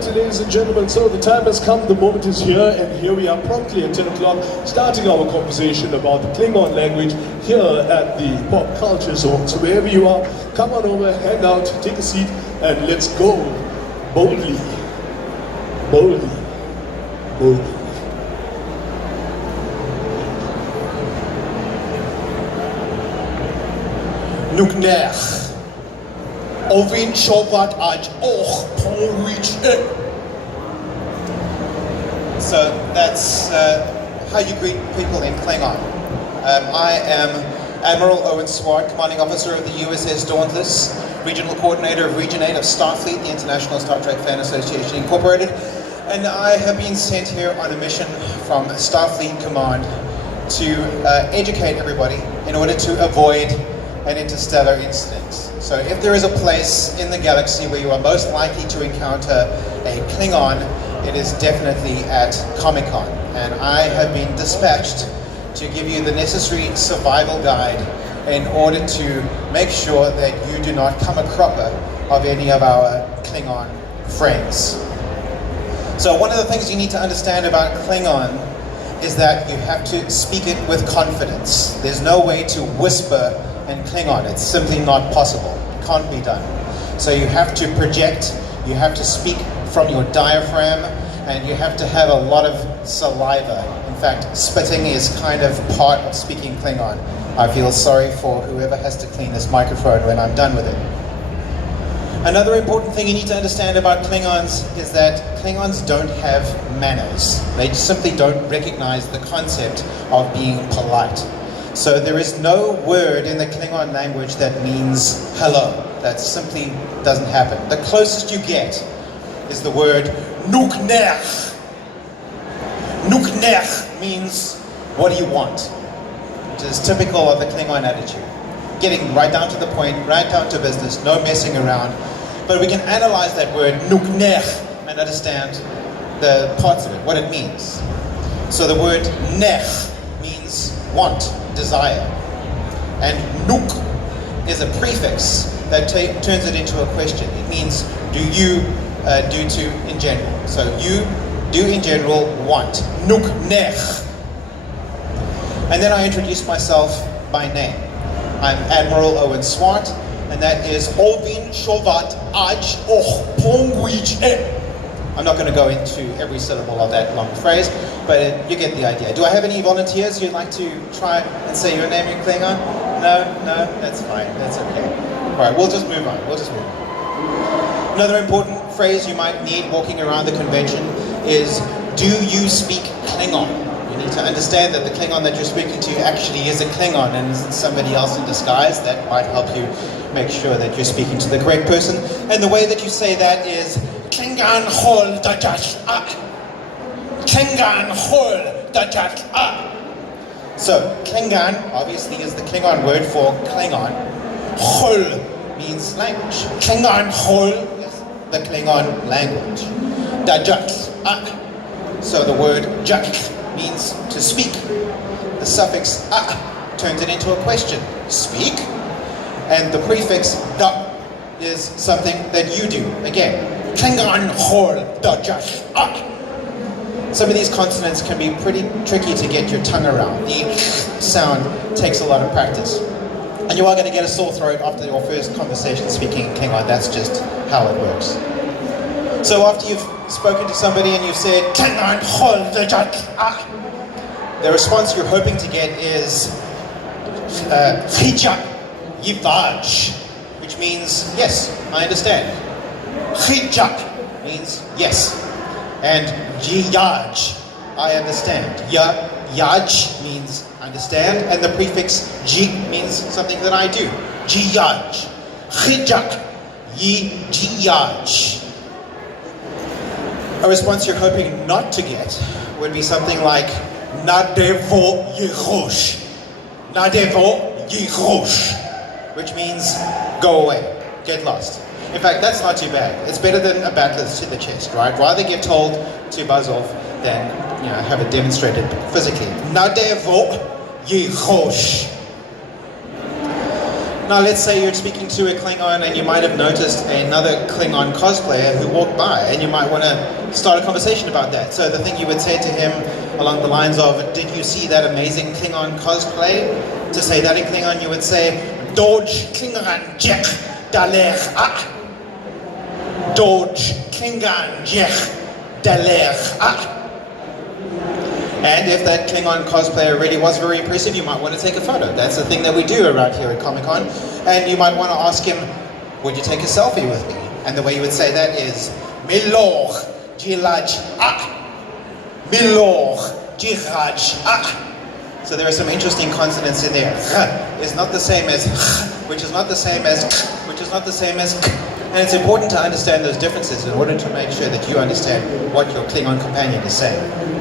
Alright, ladies and gentlemen, so the time has come, the moment is here, and here we are promptly at 10 o'clock, starting our conversation about the Klingon language here at the Pop Culture Zone. So wherever you are, come on over, hang out, take a seat, and let's go boldly, boldly, boldly. Nukner. Ovin Shobat Aj Och Reach. So that's how you greet people in Klingon. I am Admiral Owen Swart, Commanding Officer of the USS Dauntless, Regional Coordinator of Region 8 of Starfleet, the International Star Trek Fan Association Incorporated, and I have been sent here on a mission from Starfleet Command to educate everybody in order to avoid an interstellar incident. So if there is a place in the galaxy where you are most likely to encounter a Klingon, it is definitely at Comic-Con. And I have been dispatched to give you the necessary survival guide in order to make sure that you do not come a cropper of any of our Klingon friends. So one of the things you need to understand about Klingon is that you have to speak it with confidence. There's no way to whisper in Klingon. It's simply not possible. It can't be done. So you have to project, you have to speak from your diaphragm, and you have to have a lot of saliva. In fact, spitting is kind of part of speaking Klingon. I feel sorry for whoever has to clean this microphone when I'm done with it. Another important thing you need to understand about Klingons is that Klingons don't have manners. They simply don't recognize the concept of being polite. So there is no word in the Klingon language that means hello. That simply doesn't happen. The closest you get is the word nukner. Nukner means, what do you want? Which is typical of the Klingon attitude. Getting right down to the point, right down to business, no messing around. But we can analyze that word nukner and understand the parts of it, what it means. So the word nech means want, desire. And nuk is a prefix that turns it into a question. It means, do you do to in general. So you do in general want. Nuk nech. And then I introduce myself by name. I'm Admiral Owen Swart, and that is Ovin Shovat Aj Och Pongwich. I'm not going to go into every syllable of that long phrase, but you get the idea. Do I have any volunteers who'd like to try and say your name in Klingon? No, that's fine, that's okay. All right, we'll just move on. Another important phrase you might need walking around the convention is, do you speak Klingon? You need to understand that the Klingon that you're speaking to actually is a Klingon and isn't somebody else in disguise. That might help you make sure that you're speaking to the correct person. And the way that you say that is Klingon hol dajash a. Klingon hol dajash a. So Klingon obviously is the Klingon word for Klingon. Hol means language. Klingon hol is the Klingon language. Dajash a. So the word jak means to speak. The suffix a turns it into a question. Speak. And the prefix da is something that you do. Again, Klingon hol dajash a. Some of these consonants can be pretty tricky to get your tongue around. The sound takes a lot of practice. And you are going to get a sore throat after your first conversation speaking Klingon. That's just how it works. So after you've spoken to somebody and you've said, Klingon hol dajash a, the response you're hoping to get is, Chijak Yivaj, which means, yes, I understand. Chijak means yes. And Jiyaj, I understand. Yaj means understand, and the prefix ji means something that I do. Jiyaj. Chijak Yijaj. A response you're hoping not to get would be something like Nadevo Yichosh. Nadevo Yichosh, which means go away, get lost. In fact, that's not too bad. It's better than a battlers to the chest, right? Rather get told to buzz off than, have it demonstrated physically. Nadevo Yichosh. Now let's say you're speaking to a Klingon and you might have noticed another Klingon cosplayer who walked by, and you might want to start a conversation about that. So the thing you would say to him along the lines of, did you see that amazing Klingon cosplay? To say that in Klingon you would say, Dodge Klingon Jek Daler A. Dodge Klingon Jek Daler A. And if that Klingon cosplayer really was very impressive, you might want to take a photo. That's the thing that we do around here at Comic-Con. And you might want to ask him, would you take a selfie with me? And the way you would say that is, Milor Jilaj A. Milor Jilaj A. So there are some interesting consonants in there. Is not the same as which is not the same as which is not the same as. And it's important to understand those differences in order to make sure that you understand what your Klingon companion is saying.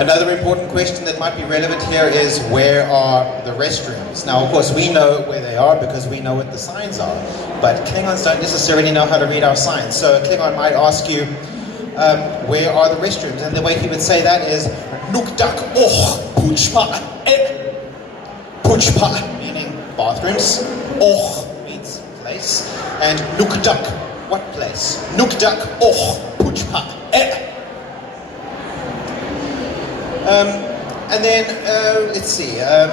Another important question that might be relevant here is, where are the restrooms? Now, of course, we know where they are because we know what the signs are, but Klingons don't necessarily know how to read our signs. So a Klingon might ask you, where are the restrooms? And the way he would say that is, Nukdak och puchpa e. Puchpa, meaning bathrooms. Och means place. And nukdak, what place? Nukdak och puchpa e. And then, let's see, and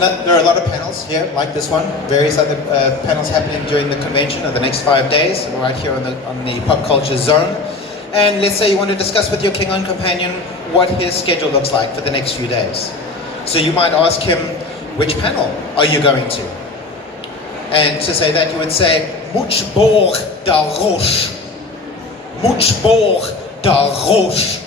there are a lot of panels here, like this one. Various other panels happening during the convention of the next 5 days, right here on the pop culture zone. And let's say you want to discuss with your Klingon companion what his schedule looks like for the next few days. So you might ask him, which panel are you going to? And to say that, you would say, Muchborg da Roche. Muchborg da Roche.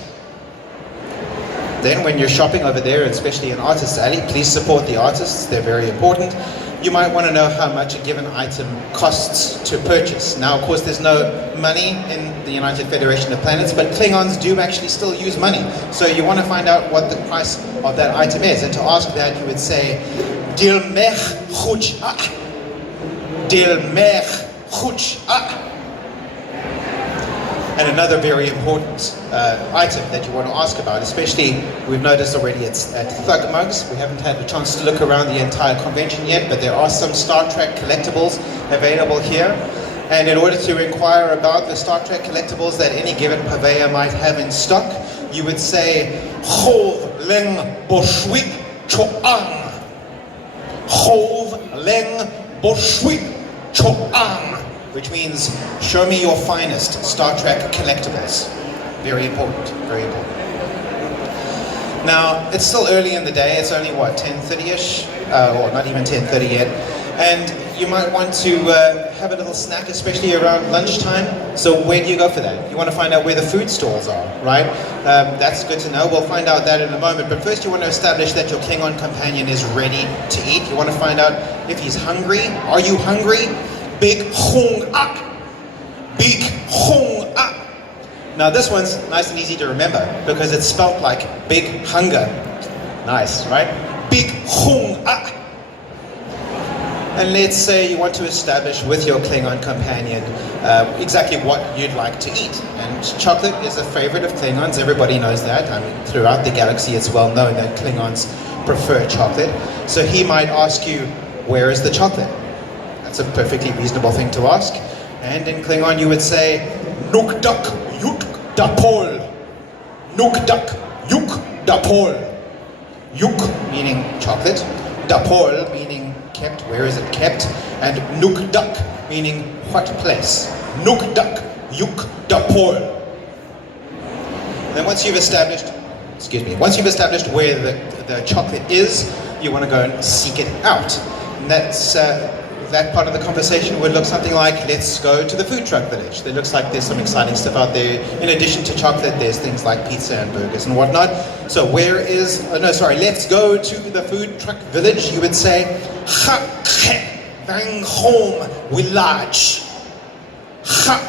Then when you're shopping over there, especially in Artists Alley, please support the artists, they're very important. You might want to know how much a given item costs to purchase. Now, of course, there's no money in the United Federation of Planets, but Klingons do actually still use money. So you want to find out what the price of that item is. And to ask that, you would say, Dil mech chuch a. Dil mech chuch a. And another very important item that you want to ask about, especially we've noticed already it's at Thug Mugs. We haven't had a chance to look around the entire convention yet, but there are some Star Trek collectibles available here. And in order to inquire about the Star Trek collectibles that any given purveyor might have in stock, you would say, Chov leng boshwik cho'ang. Chov leng boshwik cho'ang. Which means, show me your finest Star Trek collectibles. Very important, very important. Now, it's still early in the day. It's only, what, 10:30-ish? Or not even 10:30 yet. And you might want to have a little snack, especially around lunchtime. So where do you go for that? You want to find out where the food stalls are, right? That's good to know. We'll find out that in a moment. But first you want to establish that your Klingon companion is ready to eat. You want to find out if he's hungry. Are you hungry? Big hung up. Big hung up. Now this one's nice and easy to remember because it's spelt like big hunger. Nice, right? Big hung up. And let's say you want to establish with your Klingon companion exactly what you'd like to eat. And chocolate is a favorite of Klingons. Everybody knows that. I mean, throughout the galaxy it's well known that Klingons prefer chocolate. So he might ask you, where is the chocolate? That's a perfectly reasonable thing to ask. And in Klingon you would say, Nukdak yuk dapol. Nukdak yuk dapol. Yuk meaning chocolate, dapol meaning kept, where is it kept, and nukdak meaning what place. Nukdak yuk dapol. Then once you've established where the chocolate is, you want to go and seek it out. And that's that part of the conversation would look something like, let's go to the food truck village. There looks like there's some exciting stuff out there. In addition to chocolate, there's things like pizza and burgers and whatnot. So let's go to the food truck village. You would say, Ha bang home village. Ha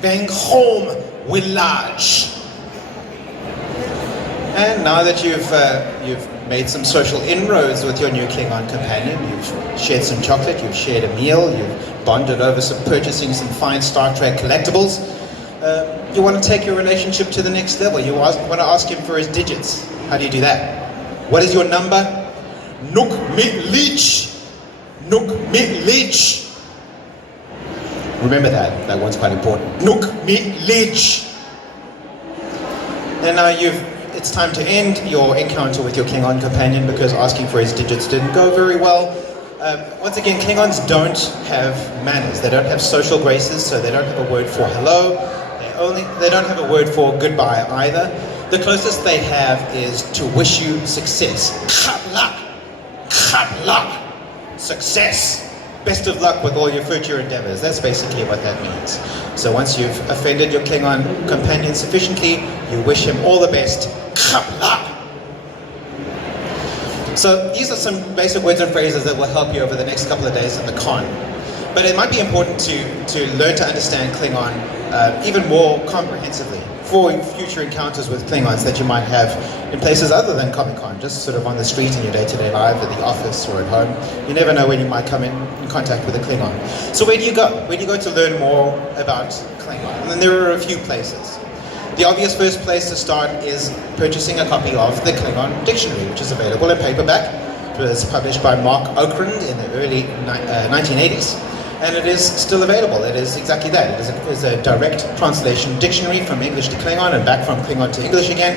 bang home village. And now that you've made some social inroads with your new Klingon companion, you've shared some chocolate, you've shared a meal, you've bonded over purchasing some fine Star Trek collectibles, you want to take your relationship to the next level. You want to ask him for his digits. How do you do that? What is your number? Nuk mit leech. Nuk mit leech. Remember that. That one's quite important. Nuk mit leech. And now it's time to end your encounter with your Klingon companion because asking for his digits didn't go very well. Once again, Klingons don't have manners. They don't have social graces, so they don't have a word for hello. They don't have a word for goodbye either. The closest they have is to wish you success. Khatlak, khatlak, success. Best of luck with all your future endeavors. That's basically what that means. So once you've offended your Klingon companion sufficiently, you wish him all the best. Khatlak. So these are some basic words and phrases that will help you over the next couple of days in the con. But it might be important to learn to understand Klingon even more comprehensively for future encounters with Klingons that you might have in places other than Comic-Con, just sort of on the street in your day-to-day life, at the office or at home. You never know when you might come in contact with a Klingon. So where do you go? Where do you go to learn more about Klingon? And then there are a few places. The obvious first place to start is purchasing a copy of the Klingon Dictionary, which is available in paperback. It was published by Mark Okrand in the early 1980s, and it is still available. It is exactly that. It is a direct translation dictionary from English to Klingon and back from Klingon to English again,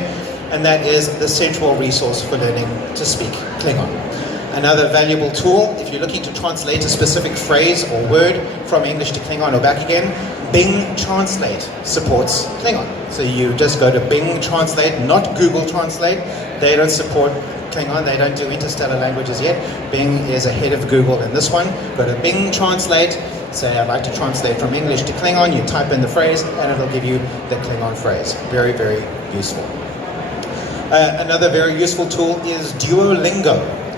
and that is the central resource for learning to speak Klingon. Another valuable tool, if you're looking to translate a specific phrase or word from English to Klingon or back again, Bing Translate supports Klingon. So you just go to Bing Translate, not Google Translate. They don't support Klingon, they don't do interstellar languages yet. Bing is ahead of Google in this one. Go to Bing Translate, say I'd like to translate from English to Klingon, you type in the phrase and it'll give you the Klingon phrase. Very, very useful. Another very useful tool is Duolingo.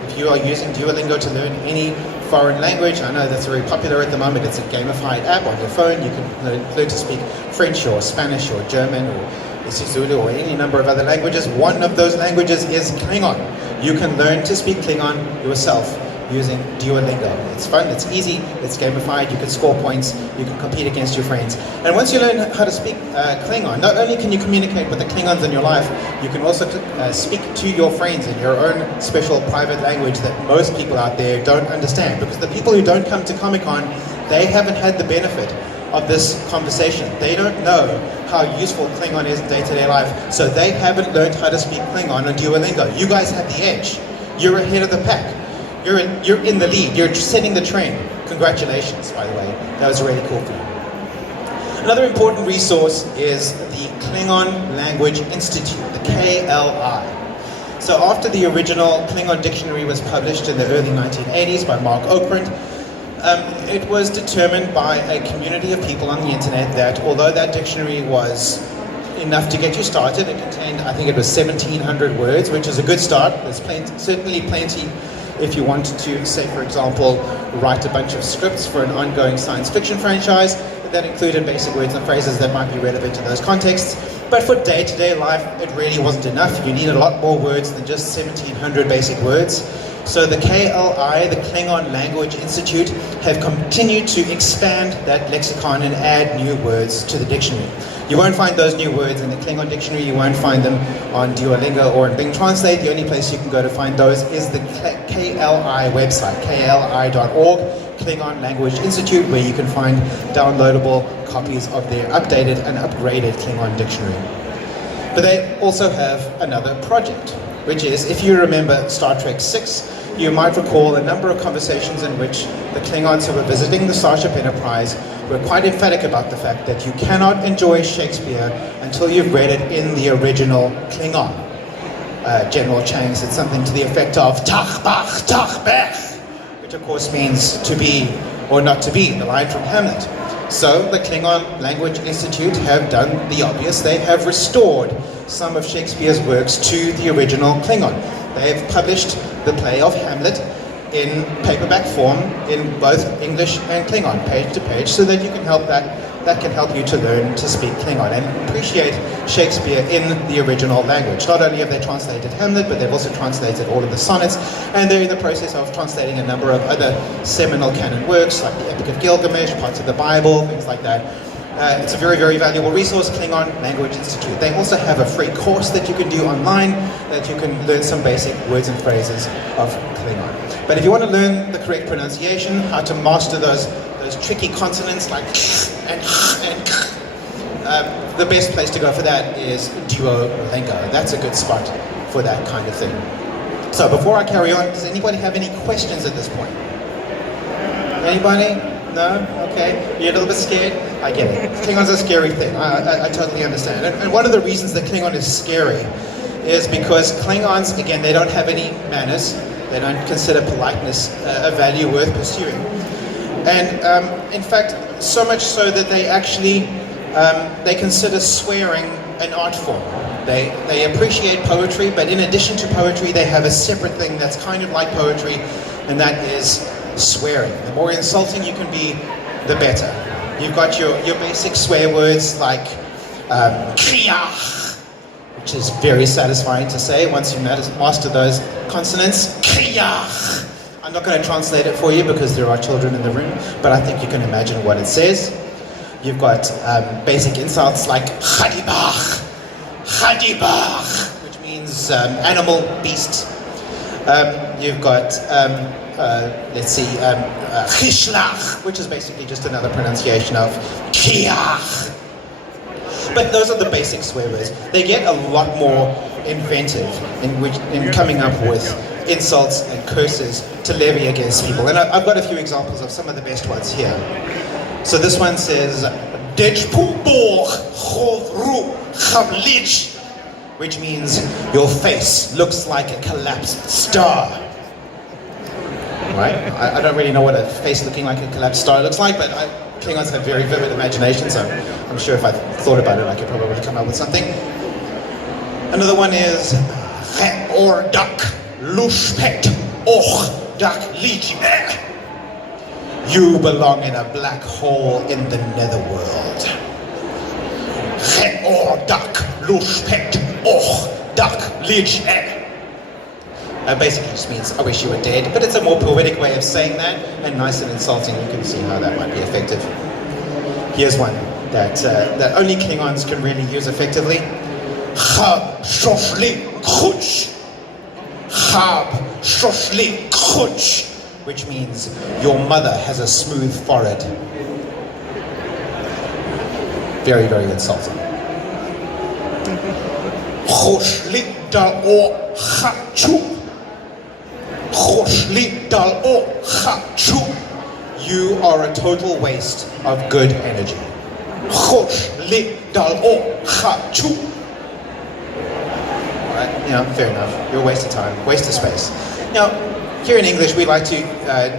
If you are using Duolingo to learn any foreign language, I know that's very popular at the moment. It's a gamified app on your phone. You can learn to speak French or Spanish or German or Zulu or any number of other languages. One of those languages is Klingon. You can learn to speak Klingon yourself using Duolingo. It's fun, it's easy, it's gamified, you can score points, you can compete against your friends. And once you learn how to speak Klingon, not only can you communicate with the Klingons in your life, you can also speak to your friends in your own special private language that most people out there don't understand. Because the people who don't come to Comic-Con, they haven't had the benefit of this conversation. They don't know how useful Klingon is in day-to-day life, so they haven't learned how to speak Klingon on Duolingo. You guys have the edge. You're ahead of the pack. You're in the lead. You're setting the trend. Congratulations, by the way. That was really cool for you. Another important resource is the Klingon Language Institute, the KLI. So after the original Klingon dictionary was published in the early 1980s by Mark Okrand, it was determined by a community of people on the internet that although that dictionary was enough to get you started, it contained, I think it was 1,700 words, which is a good start. There's certainly plenty if you want to, say, for example, write a bunch of scripts for an ongoing science fiction franchise that included basic words and phrases that might be relevant to those contexts. But for day-to-day life, it really wasn't enough. You needed a lot more words than just 1,700 basic words. So the KLI, the Klingon Language Institute, have continued to expand that lexicon and add new words to the dictionary. You won't find those new words in the Klingon dictionary, you won't find them on Duolingo or in Bing Translate. The only place you can go to find those is the KLI website, kli.org, Klingon Language Institute, where you can find downloadable copies of their updated and upgraded Klingon dictionary. But they also have another project, which is, if you remember Star Trek VI, you might recall a number of conversations in which the Klingons who were visiting the Starship Enterprise were quite emphatic about the fact that you cannot enjoy Shakespeare until you've read it in the original Klingon. General Chang said something to the effect of "Tach bach, tach bech," which of course means to be or not to be, the line from Hamlet. So the Klingon Language Institute have done the obvious. They have restored some of Shakespeare's works to the original Klingon. They have published the play of Hamlet in paperback form in both English and Klingon, page to page, so that you can help that can help you to learn to speak Klingon and appreciate Shakespeare in the original language. Not only have they translated Hamlet, but they've also translated all of the sonnets, and they're in the process of translating a number of other seminal canon works, like the Epic of Gilgamesh, parts of the Bible, things like that. It's a very, very valuable resource, Klingon Language Institute. They also have a free course that you can do online that you can learn some basic words and phrases of Klingon. But if you want to learn the correct pronunciation, how to master those tricky consonants like and the best place to go for that is Duolingo. That's a good spot for that kind of thing. So before I carry on, does anybody have any questions at this point? Anybody? No? Okay. You're a little bit scared? I get it. Klingon's a scary thing. I totally understand. And one of the reasons that Klingon is scary is because Klingons, again, they don't have any manners. They don't consider politeness a value worth pursuing. And in fact, so much so that they actually, they consider swearing an art form. They appreciate poetry, but in addition to poetry, they have a separate thing that's kind of like poetry, and that is swearing. The more insulting you can be, the better. You've got your basic swear words like kriach, which is very satisfying to say once you master those consonants. Kriach. I'm not going to translate it for you because there are children in the room, but I think you can imagine what it says. You've got basic insults like chadibach, which means animal, beast. You've got chishlach, which is basically just another pronunciation of kiach. But those are the basic swear words. They get a lot more inventive in coming up with insults and curses to levy against people. And I've got a few examples of some of the best ones here. So this one says, which means your face looks like a collapsed star. Right? I don't really know what a face looking like a collapsed star looks like, but Klingons have very vivid imagination, so I'm sure if I thought about it, I could probably come up with something. Another one is or dak lushpet och dak lijme. You belong in a black hole in the netherworld. Or dak lushpet och dak lijme. Basically just means I wish you were dead, but it's a more poetic way of saying that, and nice and insulting. You can see how that might be effective. Here's one that only Klingons can really use effectively. Chab shoshli kuch. Chab shoshli kuch, which means your mother has a smooth forehead. Very, very insulting. Choshli dal o chachu. You are a total waste of good energy. Alright, fair enough. You're a waste of time, waste of space. Now, here in English, we like to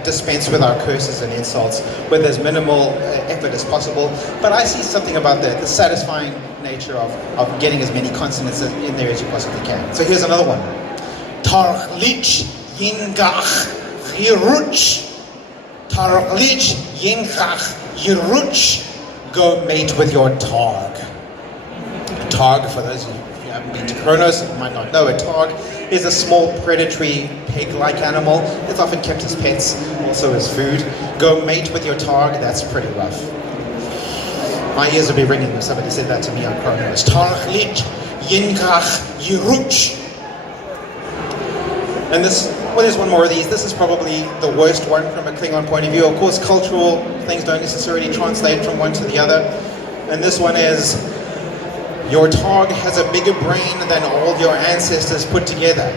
dispense with our curses and insults with as minimal effort as possible, but I see something about the satisfying nature of getting as many consonants in there as you possibly can. So here's another one. Tarlich Yingach Yiruch. Tarlich Yingach Yiruch. Go mate with your targ. A targ, for those of you who haven't been to Kronos, you might not know, a targ is a small predatory pig-like animal. It's often kept as pets, also as food. Go mate with your targ, that's pretty rough. My ears would be ringing if somebody said that to me on Kronos. Tarlich Yingach Yiruch. And there's one more of these. This is probably the worst one from a Klingon point of view. Of course, cultural things don't necessarily translate from one to the other. And this one is, your targ has a bigger brain than all your ancestors put together.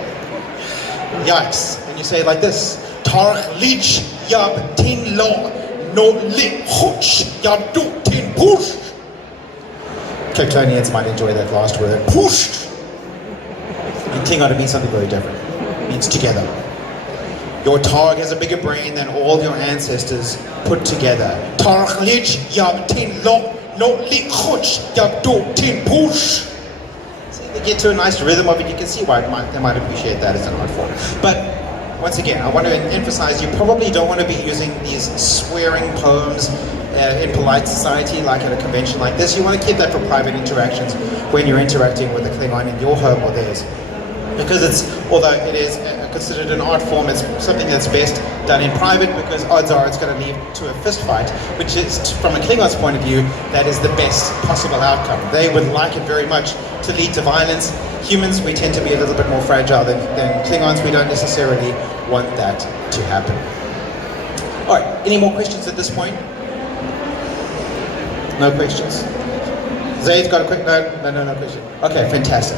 Yikes. And you say it like this. Targ lich yab tin lo no li huch yab du tin push. Kryptonians might enjoy that last word. Pushed. In Klingon it means something very different. Means together. Your targ has a bigger brain than all your ancestors put together. Targ lich yab tin lo no li huch yab du tin push. See, they get to a nice rhythm of it. You can see why they might appreciate that as an art form. But once again, I want to emphasize, you probably don't want to be using these swearing poems in polite society, like at a convention like this. You want to keep that for private interactions when you're interacting with a Klingon in your home or theirs. because although it is considered an art form, it's something that's best done in private, because odds are it's going to lead to a fist fight, which is, from a Klingon's point of view, that is the best possible outcome. They would like it very much to lead to violence. Humans, we tend to be a little bit more fragile than Klingons. We don't necessarily want that to happen. All right, any more questions at this point? No questions? Zaid's got a quick no question. Okay, fantastic.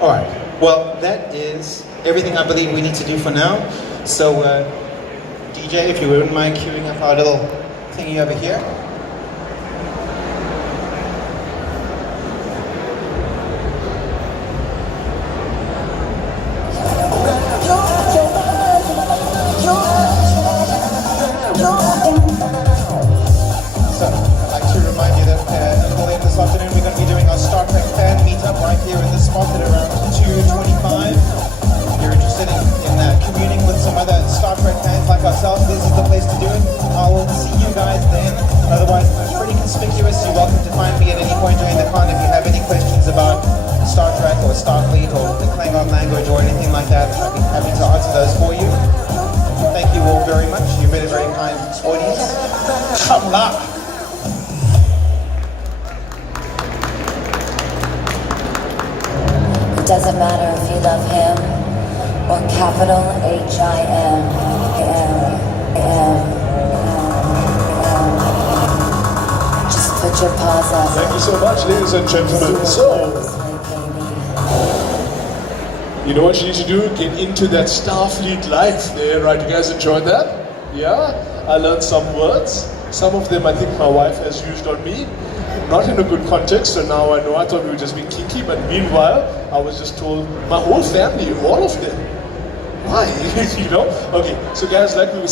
All right, well, that is everything I believe we need to do for now. So, DJ, if you wouldn't mind queuing up our little thingy over here. So, I'd like to remind you that a little later this afternoon we're going to be doing our Star Trek fan meetup right here in this spot at around 2:25. If you're interested in communing with some other Star Trek fans like ourselves, this is the place to do it. I will see you guys then. Otherwise, I'm pretty conspicuous. You're welcome to find me at any point during the con if you have any questions about Star Trek or Starfleet or the Klingon language or anything like that. I'd be happy to answer those for you. Thank you all very much. You've been a very kind audience. Come on. It doesn't matter if you love him or capital H-I-M. Just put your paws up. Thank you so much, ladies and gentlemen. So, you know what you need to do? Get into that Starfleet life there, right? You guys enjoyed that? Yeah? I learned some words. Some of them I think my wife has used on me. Not in a good context, so now I know. I thought we were just being kinky, but meanwhile, I was just told my whole family, all of them. Why? You know? Okay, so guys, like we were